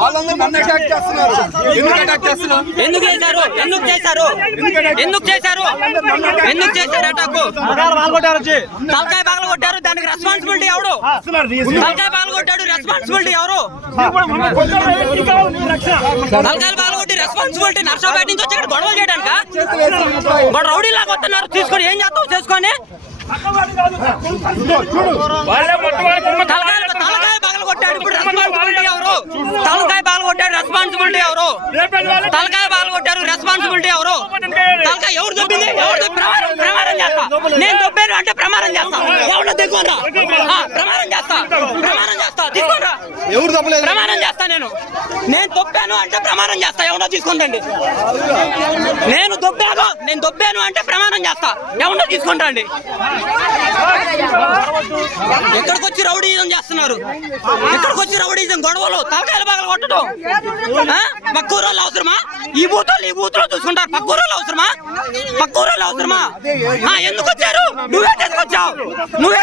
వాళ్ళందరూ నన్ను అటాక్ చేస్తున్నారు. ఎందుకు అటాక్ చేస్తున్నారు? ఎందుకు చేశారు? ఎందుకు చేశారు? ఎందుకు చేశారు? ఎందుకు చేశారు అటాక్ తలకాయ పగల కొట్టారు. దానికి రెస్పాన్సిబిలిటీ ఎవరు? తలకాయ పగల కొట్టాడు. రెస్పాన్సిబిలిటీ ఎవరు? తలకాయలు పగల కొట్టి రెస్పాన్సిబిలిటీ నర్సోపేట నుంచి వచ్చి ఇక్కడ గొడవలు చేయడానిక? వాడు రౌడీ లాగా వస్తున్నారు. తీసుకొని ఏం చేస్తావు? చేసుకొని? తలకాయ తలకాయ పగల కొట్టాడు ఇప్పుడు రెస్పాన్సిబిలిటీ ఎవరు తలకాయ పగల కొట్టాడు రెస్పాన్సిబిలిటీ ఎవరు తలకాయ పగల కొట్టారు రెస్పాన్సిబిలిటీ ఎవరు? తలకాయ ఎవరు దొబ్బింది? ఎవరు దొబ్బి- ప్రమారం ప్రమారం చేస్తా. నేను దొబ్బాను అంటే ప్రమారం చేస్తా ఎవరు దిగురా ప్రమారం చేస్తా ప్రమారం చేస్తా తీసుకోరా ఎవరు తప్పలేదు? ప్రమాణం చేస్తా నేను. నేను దొబ్బాను అంటే ప్రమాణం చేస్తా. ఎవడో తీసుకుంటండి. నేను దొబ్బాను నేను దొబ్బాను అంటే ప్రమాణం చేస్తా. ఎవడో తీసుకుంటండి. ఎక్కడికి వచ్చి రౌడీజం చేస్తున్నారు? ఎక్కడికి వచ్చి రౌడీజం? గొడవలు తలకాయలు పగల కొట్టడం. పక్కూరోళ్ళు పక్క అవసరమా? ఈ బూతులు ఈ బూతులో చూసుకుంటారు. పక్కూరోళ్ళు అవసరమా? పక్కూరోళ్ళు అవసరమా? ఎందుకు వచ్చారు? నువ్వే తీసుకొచ్చావు. నువ్వే